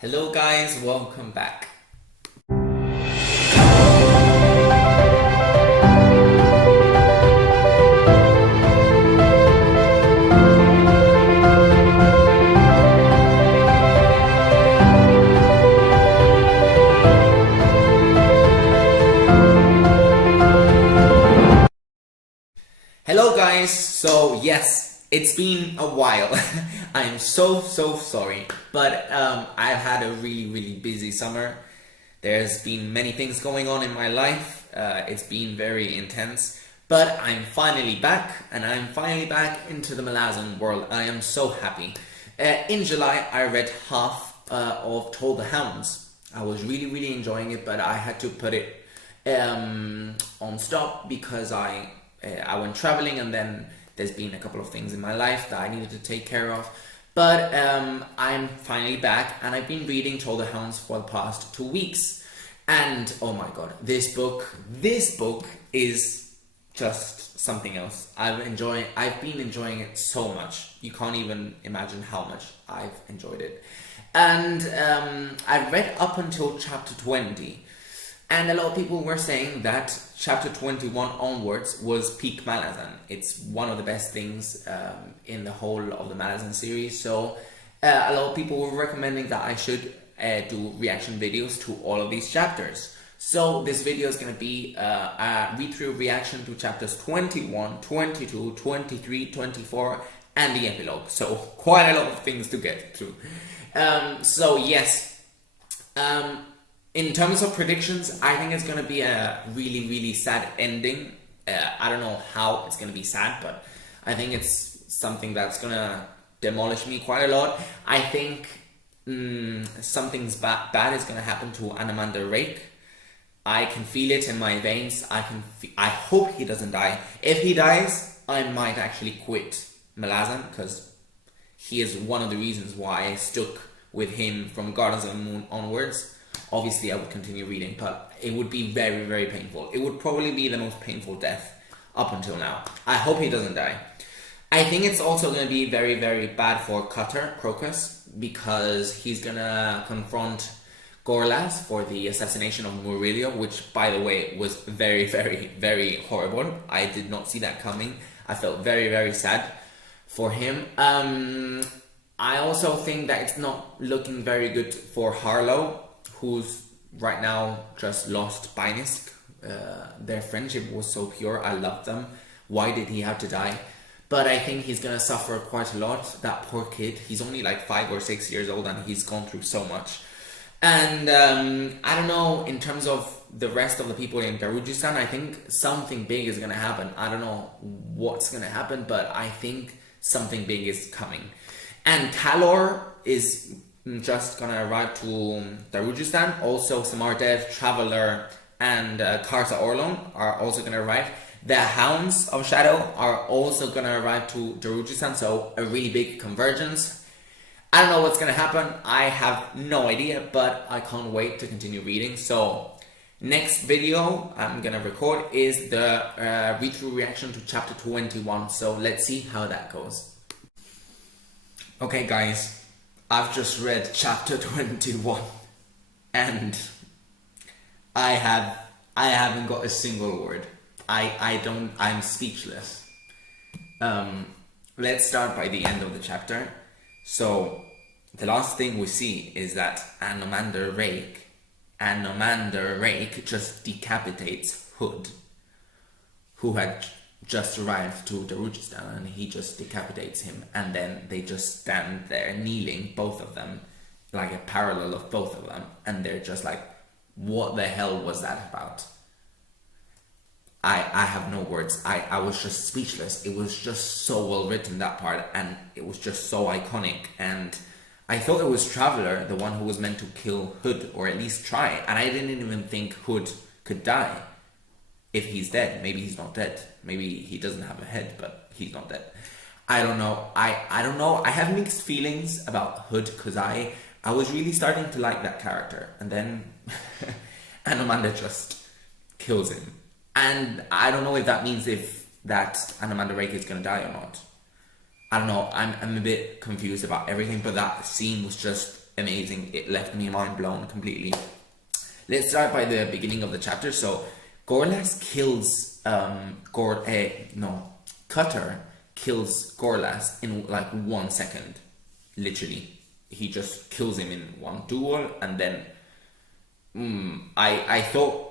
Hello guys, welcome back. Hello guys, so yes, it's been a while. I'm so sorry, but I've had a really busy summer. There's been many things going on in my life. It's been very intense, but I'm finally back, and I'm finally back into the Malazan world. I am so happy. In July, I read half of Toll the Hounds. I was really enjoying it, but I had to put it on stop because I went traveling, and then there's been a couple of things in my life that I needed to take care of. But I'm finally back, and I've been reading Toll the Hounds for the past 2 weeks. And oh my god, this book is just something else. I've been enjoying it so much. You can't even imagine how much I've enjoyed it. And I've read up until chapter 20. And a lot of people were saying that chapter 21 onwards was peak Malazan. It's one of the best things in the whole of the Malazan series. So a lot of people were recommending that I should do reaction videos to all of these chapters. So this video is going to be a read-through reaction to chapters 21, 22, 23, 24, and the epilogue. So quite a lot of things to get through. So yes. In terms of predictions, I think it's going to be a really sad ending. I don't know how it's going to be sad, but I think it's something that's going to demolish me quite a lot. I think something's bad is going to happen to Anamander Rake. I can feel it in my veins. I hope he doesn't die. If he dies, I might actually quit Malazan, because he is one of the reasons why I stuck with him from Gardens of the Moon onwards. Obviously, I would continue reading, but it would be very painful. It would probably be the most painful death up until now. I hope he doesn't die. I think it's also going to be very bad for Crocus, because he's going to confront Gorlas for the assassination of Murillo, which, by the way, was very horrible. I did not see that coming. I felt very sad for him. I also think that it's not looking very good for Harlow, who's right now just lost Bynisk. Their friendship was so pure. I loved them. Why did he have to die? But I think he's gonna suffer quite a lot. That poor kid. He's only like 5 or 6 years old, and he's gone through so much. And I don't know, in terms of the rest of the people in Darujistan, I think something big is gonna happen. I don't know what's gonna happen, but I think something big is coming. And Kalor is just gonna arrive to Darujistan. Also, Samardev, Traveler, and Karsa Orlon are also gonna arrive. The Hounds of Shadow are also gonna arrive to Darujistan, so a really big convergence. I don't know what's gonna happen. I have no idea, but I can't wait to continue reading. So next video I'm gonna record is the read-through reaction to chapter 21. So let's see how that goes. Okay guys, I've just read chapter 21, and I haven't got a single word. I'm speechless. Let's start by the end of the chapter. So the last thing we see is that Anamander Rake just decapitates Hood, who had just arrived to Darujistan, and he just decapitates him, and then they just stand there kneeling, both of them, like a parallel of both of them, and they're just like, what the hell was that about? I have no words. I was just speechless. It was just so well written, that part, and it was just so iconic. And I thought it was Traveler, the one who was meant to kill Hood, or at least try, and I didn't even think Hood could die. If he's dead, maybe he's not dead. Maybe he doesn't have a head, but he's not dead. I don't know. I don't know. I have mixed feelings about Hood, because I was really starting to like that character, and then Anamander just kills him. And I don't know if that means that Anamander Rake is gonna die or not. I don't know. I'm a bit confused about everything, but that scene was just amazing. It left me mind blown completely. Let's start by the beginning of the chapter. So Gorlas kills Cutter kills Gorlas in like 1 second. Literally. He just kills him in one duel, and then I thought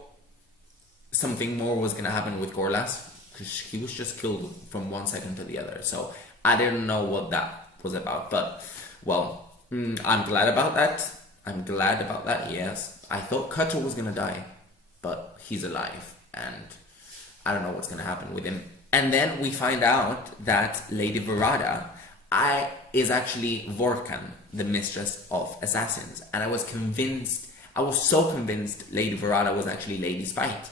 something more was gonna happen with Gorlas, because he was just killed from 1 second to the other. So I didn't know what that was about, but well, I'm glad about that. Yes, I thought Cutter was gonna die, but he's alive, and I don't know what's gonna happen with him. And then we find out that Lady Verada is actually Vorkan, the mistress of assassins, and I was so convinced Lady Verada was actually Lady Spite.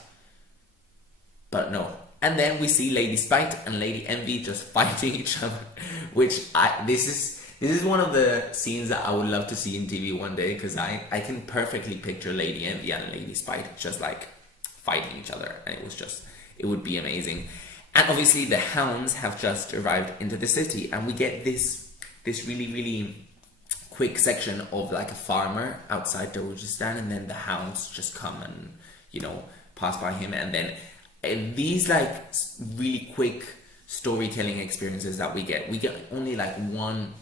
But no. And then we see Lady Spite and Lady Envy just fighting each other, which this is one of the scenes that I would love to see in TV one day, because I can perfectly picture Lady Envy and Lady Spite just like fighting each other, and it would be amazing. And obviously the hounds have just arrived into the city, and we get this really, really quick section of like a farmer outside Darujistan, and then the hounds just come and, pass by him, and then these like really quick storytelling experiences that we get only like one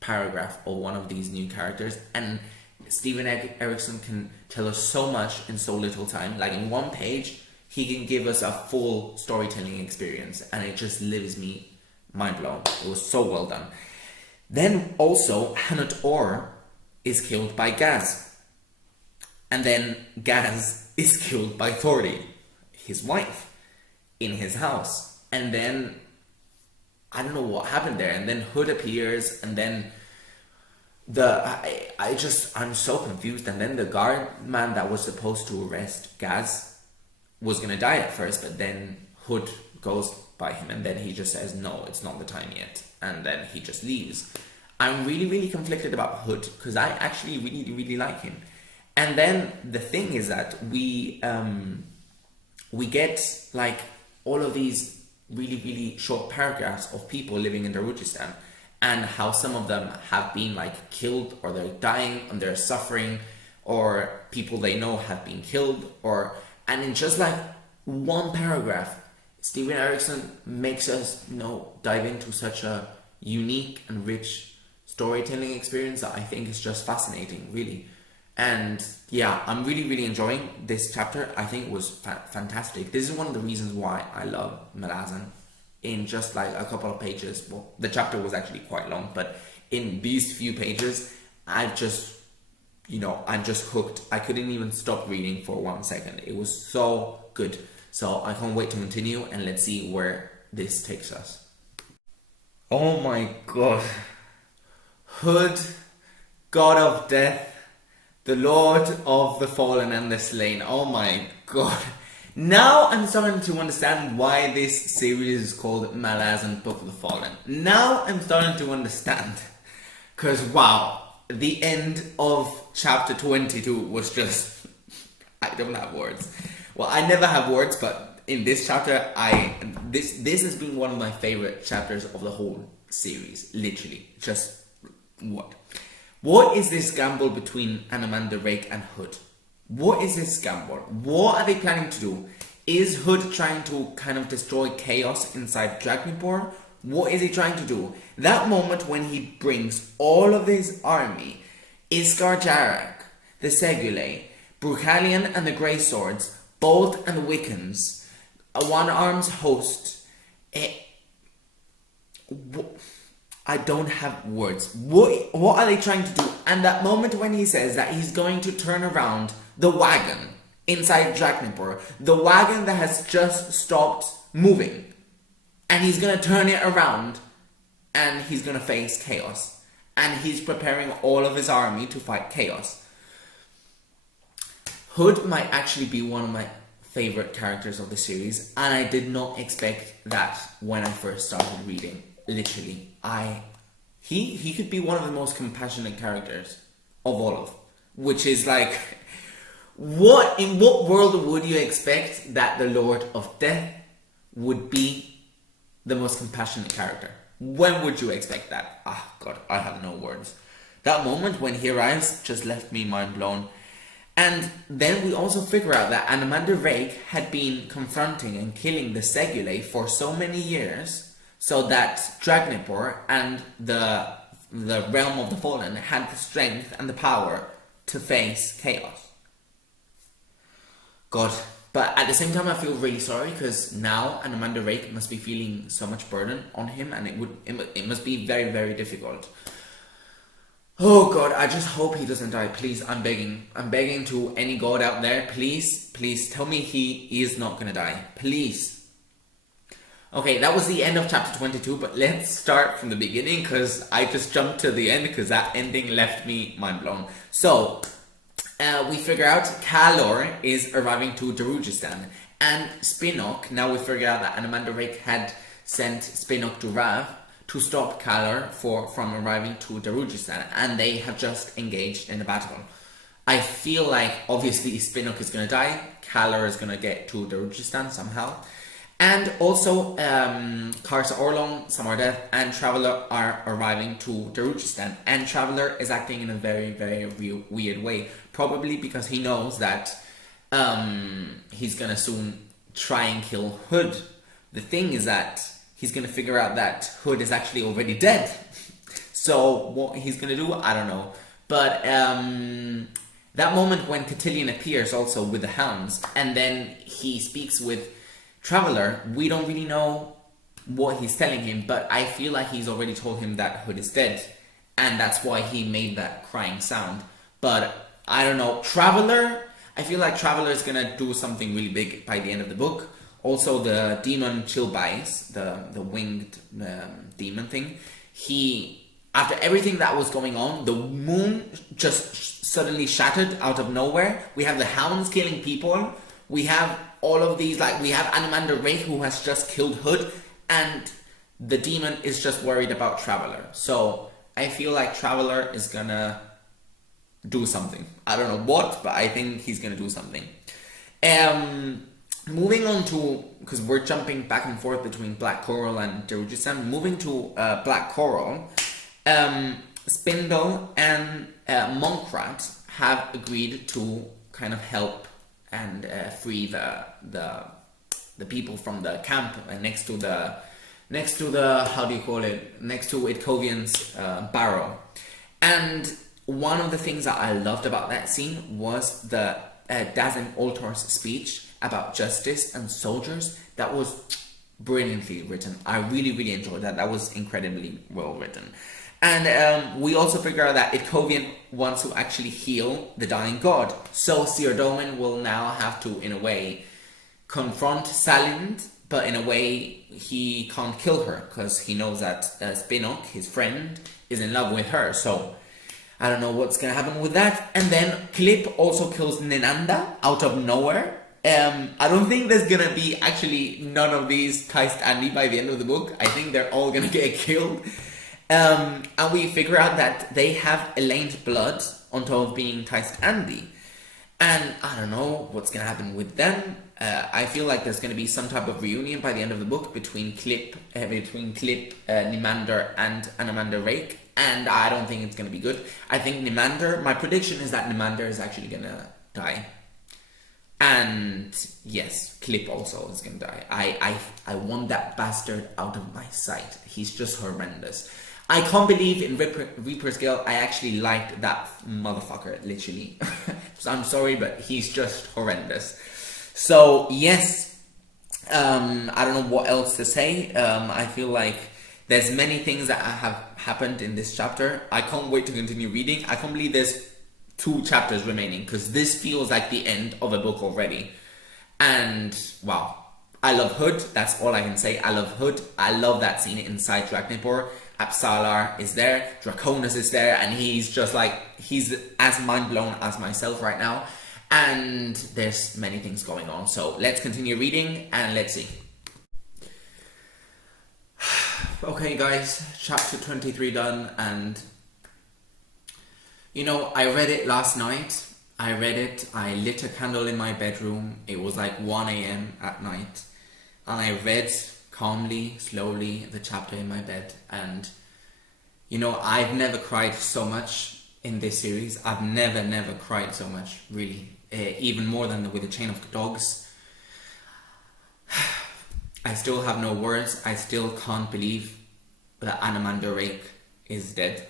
paragraph of one of these new characters, and Steven Erikson can tell us so much in so little time. Like in one page, he can give us a full storytelling experience, and it just leaves me mind blown. It was so well done. Then also, Hanut Orr is killed by Gaz. And then Gaz is killed by Thordy, his wife, in his house. And then, I don't know what happened there. And then Hood appears, and then I'm so confused. And then the guard man that was supposed to arrest Gaz was gonna die at first, but then Hood goes by him, and then he just says, no, it's not the time yet, and then he just leaves. I'm really, really conflicted about Hood, because I actually really, really like him. And then the thing is that we get like all of these really, really short paragraphs of people living in Darujistan, and how some of them have been like killed, or they're dying and they're suffering, or people they know have been killed, and in just like one paragraph, Steven Erikson makes us dive into such a unique and rich storytelling experience that I think is just fascinating, really. And yeah, I'm really, really enjoying this chapter. I think it was fantastic. This is one of the reasons why I love Malazan. In just like a couple of pages, well, the chapter was actually quite long, but in these few pages, I'm just hooked. I couldn't even stop reading for 1 second. It was so good. So I can't wait to continue, and let's see where this takes us. Oh my god. Hood, God of Death, the Lord of the Fallen and the Slain. Oh my god. Now I'm starting to understand why this series is called Malazan Book of the Fallen. Now I'm starting to understand. Because wow, the end of chapter 22 was just... I don't have words. Well, I never have words, but in this chapter, this has been one of my favorite chapters of the whole series. Literally. Just what? What is this gamble between Anamanda Rake and Hood? What is this gamble? What are they planning to do? Is Hood trying to kind of destroy chaos inside Dragnipor? What is he trying to do? That moment when he brings all of his army, Iskar Jarak, the Segule, Bruchalion and the Grey Swords, Bolt and the Wiccans, a one-armed host. I don't have words. What are they trying to do? And that moment when he says that he's going to turn around the wagon inside Dragnipor, the wagon that has just stopped moving, and he's going to turn it around, and he's going to face chaos, and he's preparing all of his army to fight chaos. Hood might actually be one of my favorite characters of the series, and I did not expect that when I first started reading. Literally, he could be one of the most compassionate characters of all of, which is like, in what world would you expect that the Lord of Death would be the most compassionate character? When would you expect that? Ah, God, I have no words. That moment when he arrives just left me mind blown. And then we also figure out that Anamander Rake had been confronting and killing the Segule for so many years, so that Dragnipor and the realm of the fallen had the strength and the power to face chaos. God, but at the same time I feel really sorry, because now Anamander Rake must be feeling so much burden on him, and it must be very, very difficult. Oh God, I just hope he doesn't die. Please, I'm begging. I'm begging to any god out there. Please, please tell me he is not gonna die. Please. Okay, that was the end of chapter 22, but let's start from the beginning, because I just jumped to the end because that ending left me mind blown. So, we figure out Kalor is arriving to Darujistan, and Spinok, now we figure out that Anamander Rake had sent Spinok to Rav to stop Kalor from arriving to Darujistan, and they have just engaged in a battle. I feel like obviously Spinok is going to die, Kalor is going to get to Darujistan somehow, and also Karsa Orlong, Samardev, and Traveler are arriving to Darujistan, and Traveler is acting in a very, very weird way, probably because he knows that he's going to soon try and kill Hood. The thing is that he's going to figure out that Hood is actually already dead. So what he's going to do, I don't know. But that moment when Cotillion appears also with the hounds, and then he speaks with Traveler, we don't really know what he's telling him, but I feel like he's already told him that Hood is dead, and that's why he made that crying sound. But I don't know, Traveler, I feel like Traveler is going to do something really big by the end of the book. Also, the demon Chilbais, the winged demon thing, after everything that was going on, the moon just suddenly shattered out of nowhere. We have the hounds killing people. We have all of these, we have Anamander Rake who has just killed Hood, and the demon is just worried about Traveler. So I feel like Traveler is gonna do something. I don't know what, but I think he's gonna do something. Moving on to, because we're jumping back and forth between Black Coral and Darujistan, moving to Black Coral, Spindle and Monkrat have agreed to kind of help and free the people from the camp next to the how do you call it, next to Itkovian's barrow. And one of the things that I loved about that scene was the Dazim Oltor's speech about justice and soldiers. That was brilliantly written. I really, really enjoyed that. That was incredibly well written. And we also figure out that Itkovian wants to actually heal the dying god. So Seerdomin will now have to, in a way, confront Salind, but in a way he can't kill her, because he knows that Spinok, his friend, is in love with her. So I don't know what's going to happen with that. And then Clip also kills Ninanda out of nowhere. I don't think there's going to be actually none of these ties to Andy by the end of the book. I think they're all going to get killed. And we figure out that they have Elaine's blood on top of being ties to Andy. And I don't know what's going to happen with them. I feel like there's going to be some type of reunion by the end of the book between Clip, Nimander, and Anamander Rake. And I don't think it's going to be good. I think Nimander, my prediction is that Nimander is actually going to die. And yes, Clip also is going to die. I want that bastard out of my sight. He's just horrendous. I can't believe in Reaper's Gale I actually liked that motherfucker, literally. So I'm sorry, but he's just horrendous. So yes, I don't know what else to say. I feel like there's many things that have happened in this chapter. I can't wait to continue reading. I can't believe there's 2 chapters remaining, because this feels like the end of a book already. And wow, I love Hood. That's all I can say. I love Hood. I love that scene inside Dragnipor. Apsalar is there, Draconis is there, and he's just like, he's as mind blown as myself right now. And there's many things going on. So let's continue reading and let's see. Okay guys, chapter 23 done, and you know, I read it last night. I lit a candle in my bedroom. It was like 1 a.m. at night. And I read calmly, slowly, the chapter in my bed. And You know, I've never cried so much in this series. I've never cried so much, really. Even more than with the Chain of Dogs. I still have no words. I still can't believe that Anamanda Rake is dead.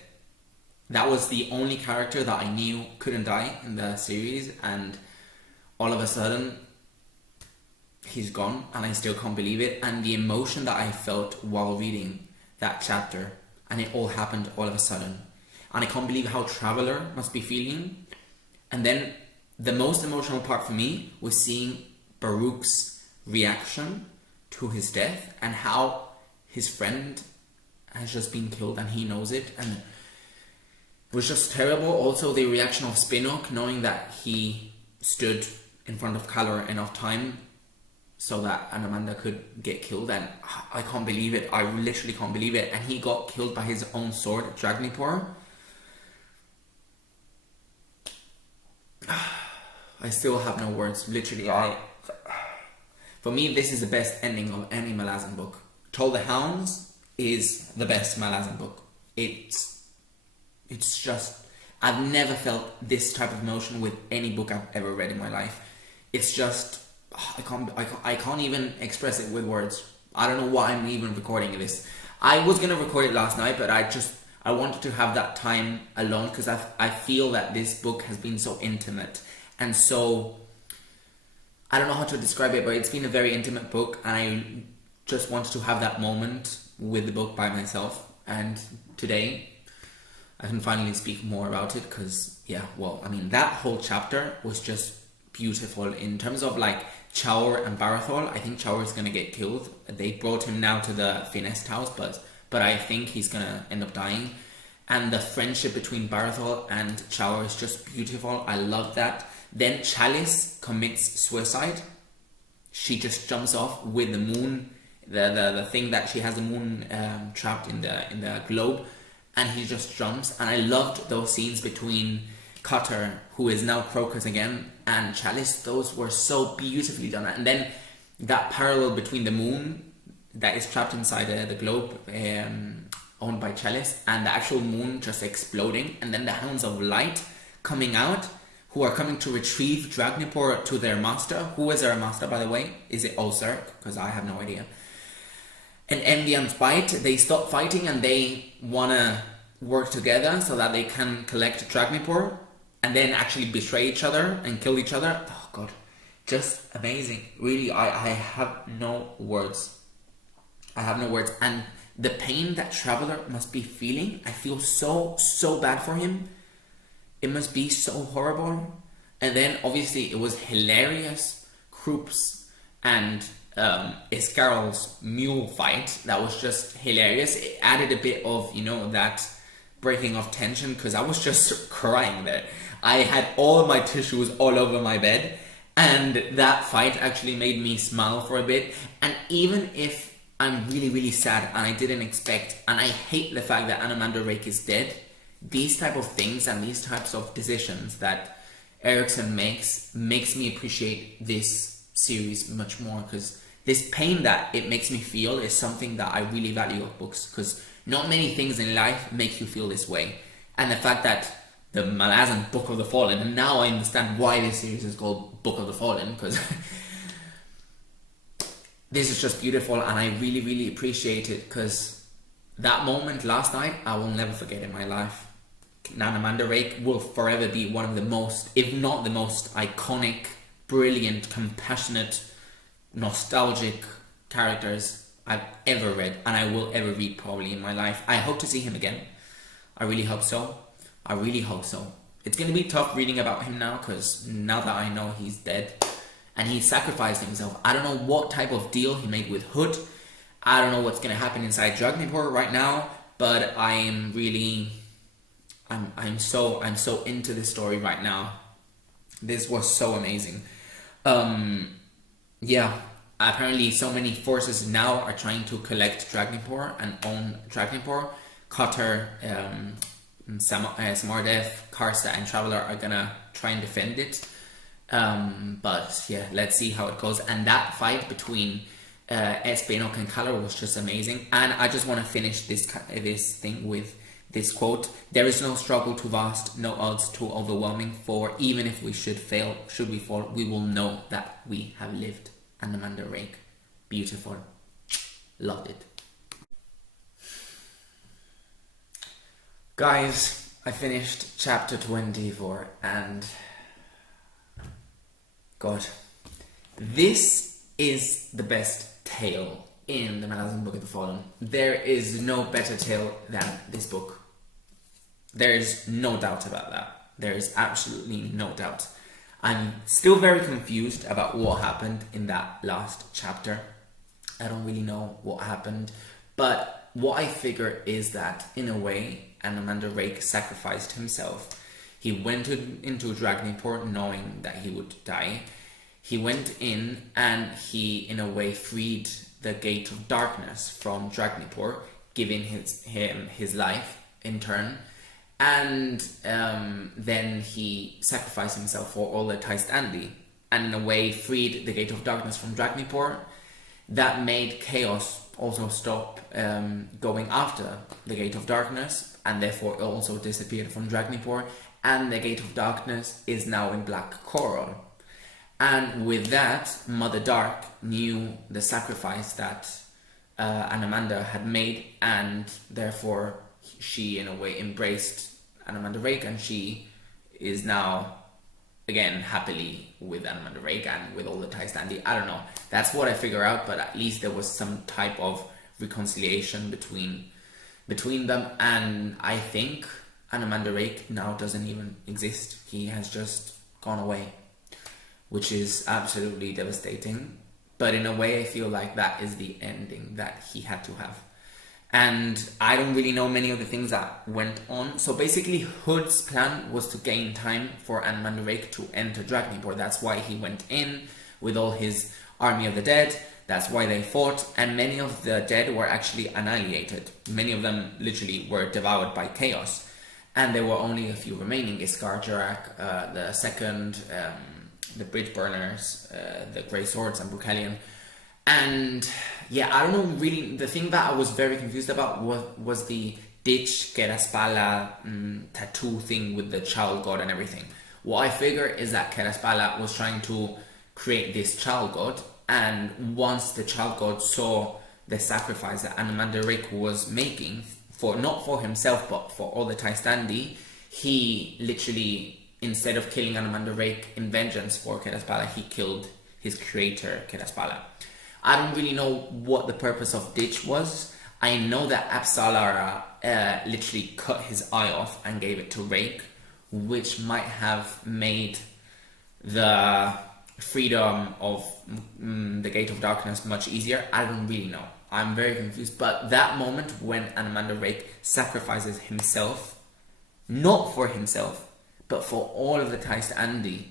That was the only character that I knew couldn't die in the series, and all of a sudden he's gone, and I still can't believe it. And the emotion that I felt while reading that chapter, and it all happened all of a sudden, and I can't believe how Traveler must be feeling. And then the most emotional part for me was seeing Baruch's reaction to his death, and how his friend has just been killed and he knows it, and it was just terrible. Also the reaction of Spinnock, knowing that he stood in front of Calor enough time so that Anamanda could get killed, and I can't believe it. I literally can't believe it. And he got killed by his own sword, Dragnipor. I still have no words. Literally, for me, this is the best ending of any Malazan book. Toll the Hounds is the best Malazan book. It's just, I've never felt this type of emotion with any book I've ever read in my life. It's just, I can't even express it with words. I don't know why I'm even recording this. I was gonna record it last night, but I wanted to have that time alone, because I feel that this book has been so intimate, and so, I don't know how to describe it, but it's been a very intimate book, and I just wanted to have that moment with the book by myself. And today I can finally speak more about it, because that whole chapter was just beautiful. In terms of like Chaur and Barathol, I think Chaur is gonna get killed. They brought him now to the Finest house, but I think he's gonna end up dying. And the friendship between Barathol and Chaur is just beautiful. I love that. Then Chalice commits suicide. She just jumps off with the moon, the thing that she has the moon trapped in the globe, and he just jumps. And I loved those scenes between Cutter, who is now Crocus again, and Chalice. Those were so beautifully done. And then that parallel between the moon that is trapped inside the globe owned by Chalice, and the actual moon just exploding, and then the Hounds of Light coming out, who are coming to retrieve Dragnipor to their master. Who is their master, by the way? Is it Oserk? Because I have no idea. And Envy and Spite, they stop fighting and they want to work together so that they can collect Dragnipor, and then actually betray each other and kill each other. Oh god, just amazing. Really, I have no words. I have no words. And the pain that Traveler must be feeling, I feel so bad for him. It must be so horrible. And then obviously it was hilarious. Krups and Escarol's mule fight, that was just hilarious. It added a bit of, that breaking of tension, because I was just crying there. I had all of my tissues all over my bed, and that fight actually made me smile for a bit. And even if I'm really sad and I didn't expect, and I hate the fact that Anamanda Rake is dead, these type of things and these types of decisions that Erikson makes me appreciate this series much more, because this pain that it makes me feel is something that I really value of books, because not many things in life make you feel this way. And the fact that the Malazan Book of the Fallen, and now I understand why this series is called Book of the Fallen, because this is just beautiful, and I really appreciate it, because that moment last night I will never forget in my life. Anamanda Rake will forever be one of the most, if not the most iconic, brilliant, compassionate, nostalgic characters I've ever read, and I will ever read probably in my life. I hope to see him again. I really hope so. I really hope so. It's going to be tough reading about him now, because now that I know he's dead and he sacrificed himself, I don't know what type of deal he made with Hood. I don't know what's going to happen inside Dragnipor right now, but I'm so into this story right now. This was so amazing. Apparently so many forces now are trying to collect Dragnipor and own Dragnipor. Cutter, Samardev, Karsa and Traveler are gonna try and defend it. But yeah, let's see how it goes. And that fight between Espenok and Calor was just amazing. And I just want to finish this thing with this quote: "There is no struggle too vast, no odds too overwhelming, for even if we should we fall, we will know that we have lived." And Amanda Rake. Beautiful. Loved it. Guys, I finished chapter 24 and God, this is the best tale in the Malazan Book of the Fallen. There is no better tale than this book. There is no doubt about that. There is absolutely no doubt. I'm still very confused about what happened in that last chapter. I don't really know what happened, but what I figure is that in a way, Amanda Rake sacrificed himself. He went into Dragnipor knowing that he would die. He went in and he, in a way, freed the Gate of Darkness from Dragnipor, giving him his life in turn. And then he sacrificed himself for all the Taistandi, and in a way freed the Gate of Darkness from Dragnipor. That made Chaos also stop going after the Gate of Darkness, and therefore it also disappeared from Dragnipor, and the Gate of Darkness is now in Black Coral. And with that, Mother Dark knew the sacrifice that Anamanda had made, and therefore she in a way embraced Anamanda Rake, and she is now again happily with Anamanda Rake and with all the Taistandi. I don't know, that's what I figure out, but at least there was some type of reconciliation between them. And I think Anamanda Rake now doesn't even exist. He has just gone away, which is absolutely devastating. But in a way, I feel like that is the ending that he had to have. And I don't really know many of the things that went on. So basically, Hood's plan was to gain time for Anamanda Rake to enter Dragnipor. That's why he went in with all his army of the dead. That's why they fought. And many of the dead were actually annihilated. Many of them literally were devoured by Chaos. And there were only a few remaining. Iskarjarak, the Second, the Bridge Burners, the Grey Swords, and Bukalion. And yeah, I don't know really, the thing that I was very confused about was the Ditch Keraspala tattoo thing with the child god and everything. What I figure is that Keraspala was trying to create this child god, and once the child god saw the sacrifice that Anamanda Rake was making, for not for himself but for all the Taistandi, he literally, instead of killing Anamanda Rake in vengeance for Keraspala, he killed his creator Keraspala. I don't really know what the purpose of Ditch was. I know that Apsalara literally cut his eye off and gave it to Rake, which might have made the freedom of the Gate of Darkness much easier. I don't really know. I'm very confused. But that moment when Anamanda Rake sacrifices himself, not for himself, but for all of the Taistandi,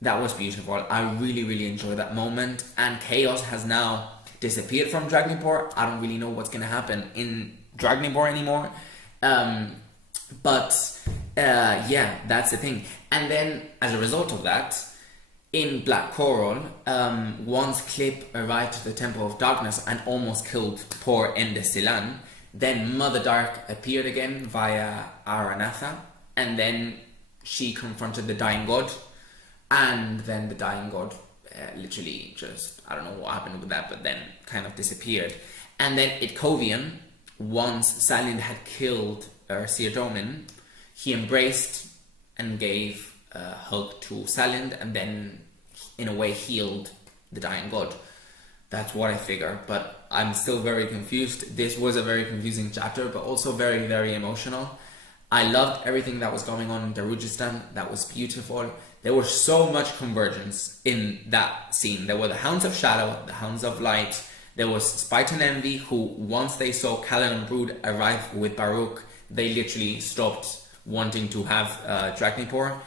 that was beautiful. I really, really enjoyed that moment. And Chaos has now disappeared from Dragnipor. I don't really know what's going to happen in Dragnipor anymore. But yeah, that's the thing. And then, as a result of that, in Black Coral, once Clip arrived to the Temple of Darkness and almost killed poor Endesilan, then Mother Dark appeared again via Aranatha, and then she confronted the Dying God. And then the Dying God literally just, I don't know what happened with that, but then kind of disappeared. And then Itkovian, once Salind had killed Seodomin, he embraced and gave a hug to Salind, and then in a way healed the Dying God. That's what I figure, but I'm still very confused. This was a very confusing chapter, but also very, very emotional. I loved everything that was going on in Darujistan. That was beautiful. There was so much convergence in that scene. There were the Hounds of Shadow, the Hounds of Light. There was Spite and Envy, who once they saw Callan and Brood arrive with Baruch, they literally stopped wanting to have Dragnipor.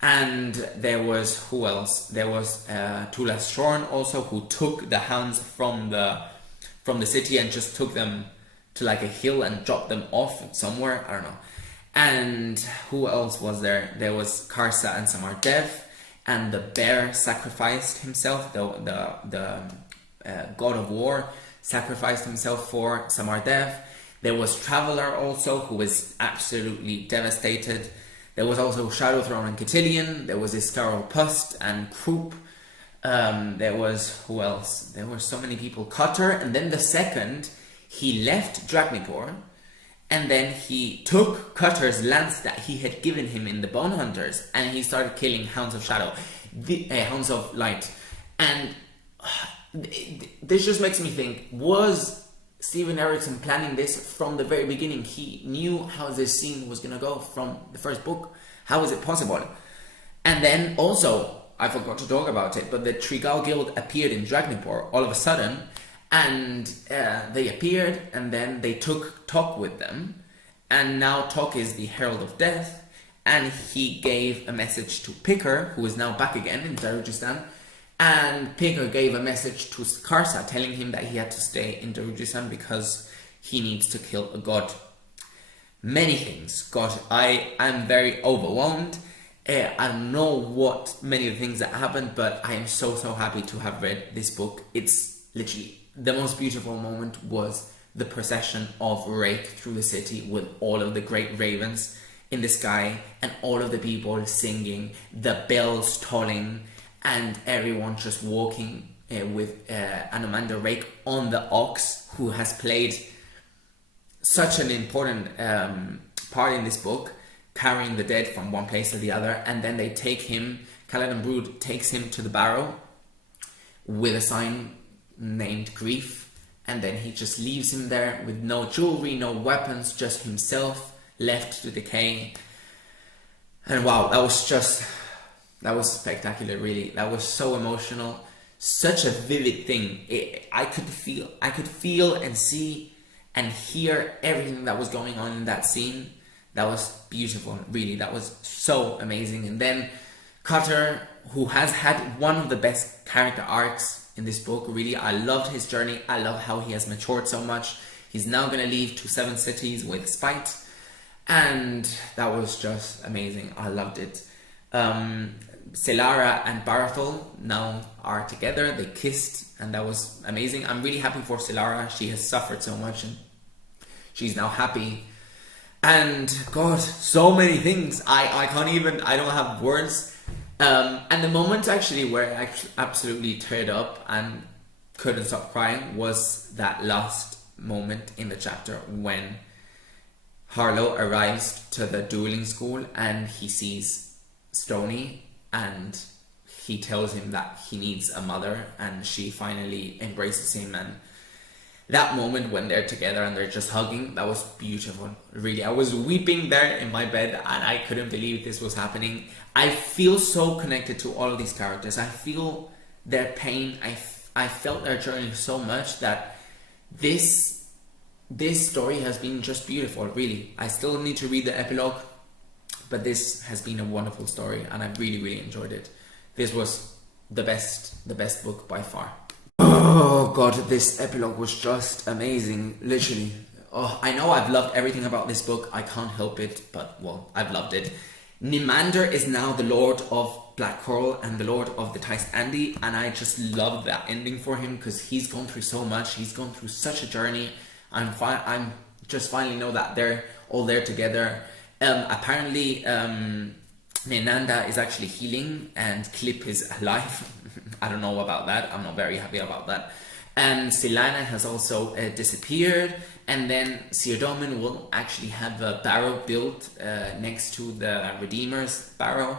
And there was, who else? There was Tulas Shorn also, who took the Hounds from the city and just took them to like a hill and dropped them off somewhere. I don't know. And who else was there? There was Karsa and Samardev, and the bear sacrificed himself. The god of war sacrificed himself for Samardev. There was Traveler also, who was absolutely devastated. There was also Shadowthrone and Cotillion. There was Iscarol Pust and Croup. There was, who else? There were so many people. Cutter, and then the second, he left Dragnipor, and then he took Cutter's lance that he had given him in the Bone Hunters, and he started killing Hounds of Shadow, Hounds of Light. And this just makes me think, was Steven Erikson planning this from the very beginning? He knew how this scene was going to go from the first book. How is it possible? And then also, I forgot to talk about it, but the Trigal Guild appeared in Dragnipor all of a sudden, and they appeared, and then they took Tok with them, and now Tok is the Herald of Death, and he gave a message to Picker, who is now back again in Darujistan, and Picker gave a message to Karsa, telling him that he had to stay in Darujistan because he needs to kill a god. Many things. God, I am very overwhelmed. I don't know what many of the things that happened, but I am so happy to have read this book. It's literally the most beautiful moment was the procession of Rake through the city with all of the great ravens in the sky and all of the people singing, the bells tolling, and everyone just walking with Anamanda Rake on the ox, who has played such an important part in this book, carrying the dead from one place to the other. And then they take him, Kaladin Brood takes him to the barrow with a sign named Grief, and then he just leaves him there with no jewelry, no weapons, just himself left to decay. And wow, that was spectacular, really. That was so emotional, such a vivid thing. I could feel and see and hear everything that was going on in that scene. That was beautiful, really. That was so amazing. And then Cutter, who has had one of the best character arcs in this book, really. I loved his journey. I love how he has matured so much. He's now going to leave to 7 cities with Spite. And that was just amazing. I loved it. Selara and Barathol now are together. They kissed, and that was amazing. I'm really happy for Selara. She has suffered so much, and she's now happy. And God, so many things. I can't even, I don't have words. And the moment actually where I absolutely teared up and couldn't stop crying was that last moment in the chapter when Harlow arrives to the dueling school and he sees Stony, and he tells him that he needs a mother, and she finally embraces him. And that moment when they're together and they're just hugging, that was beautiful. Really, I was weeping there in my bed, and I couldn't believe this was happening. I feel so connected to all of these characters. I feel their pain. I felt their journey so much that this story has been just beautiful, really. I still need to read the epilogue, but this has been a wonderful story, and I really enjoyed it. This was the best book by far. Oh God, this epilogue was just amazing, literally. Oh, I know I've loved everything about this book. I can't help it, but well, I've loved it. Nimander is now the Lord of Black Coral and the Lord of the Taist Andi, and I just love that ending for him because he's gone through so much. He's gone through such a journey. I'm just finally know that they're all there together. Apparently, Nenanda is actually healing and Clip is alive. I don't know about that. I'm not very happy about that. And Silana has also disappeared. And then Seodomin will actually have a barrow built next to the Redeemer's barrow.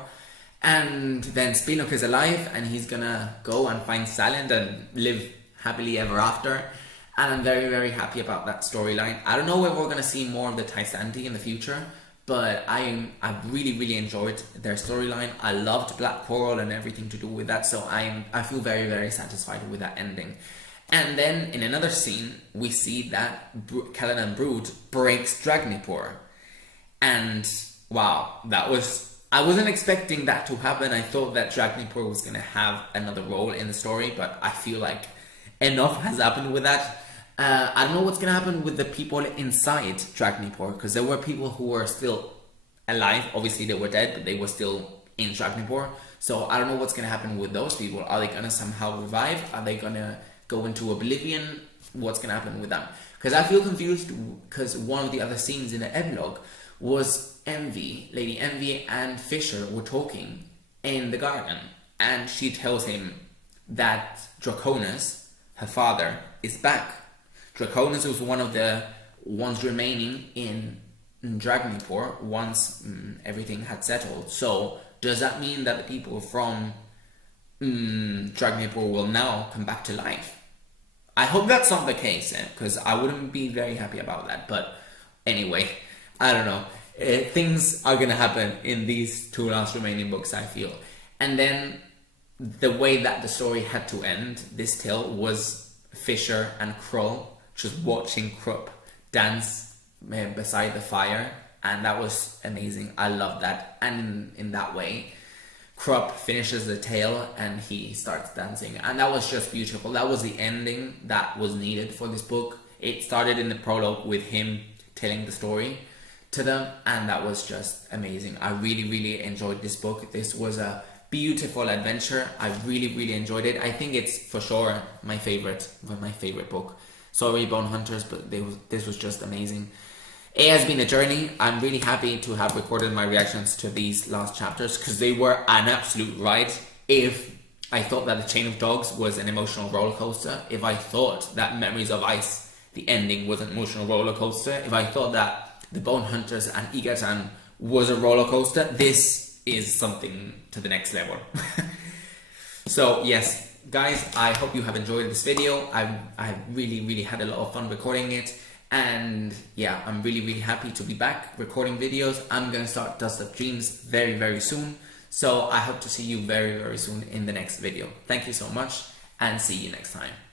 And then Spinok is alive, and he's gonna go and find Salind and live happily ever after. And I'm very happy about that storyline. I don't know if we're gonna see more of the Taist Andi in the future, but I've really enjoyed their storyline. I loved Black Coral and everything to do with that, so I feel very satisfied with that ending. And then in another scene, we see that Kaladin Brood breaks Dragnipor. And wow, I wasn't expecting that to happen. I thought that Dragnipor was going to have another role in the story, but I feel like enough has happened with that. I don't know what's going to happen with the people inside Dragnipor, because there were people who were still alive. Obviously they were dead, but they were still in Dragnipor. So I don't know what's going to happen with those people. Are they going to somehow revive? Are they going to go into oblivion? what's gonna happen with them. Because I feel confused because one of the other scenes in the epilogue was Lady Envy and Fisher were talking in the garden, and she tells him that Draconis, her father, is back. Draconis was one of the ones remaining in Dragnipur once everything had settled. So does that mean that the people from Dragnipur will now come back to life? I hope that's not the case, because I wouldn't be very happy about that. But anyway, I don't know. Things are gonna happen in these two last remaining books, I feel. And then the way that the story had to end, this tale, was Fisher and Krull just watching Krupp dance beside the fire, and that was amazing. I love that. And in that way, Krupp finishes the tale and he starts dancing, and that was just beautiful. That was the ending that was needed for this book. It started in the prologue with him telling the story to them, and that was just amazing. I really enjoyed this book. This was a beautiful adventure. I really enjoyed it. I think it's for sure my favorite book. Sorry, Bone Hunters, but this was just amazing. It has been a journey. I'm really happy to have recorded my reactions to these last chapters, because they were an absolute ride. If I thought that The Chain of Dogs was an emotional roller coaster, if I thought that Memories of Ice, the ending, was an emotional roller coaster, if I thought that The Bone Hunters and Igatan was a roller coaster, this is something to the next level. So yes, guys, I hope you have enjoyed this video. I've really had a lot of fun recording it. And yeah, I'm really happy to be back recording videos. I'm gonna start Dust of Dreams very soon. So I hope to see you very soon in the next video. Thank you so much, and see you next time.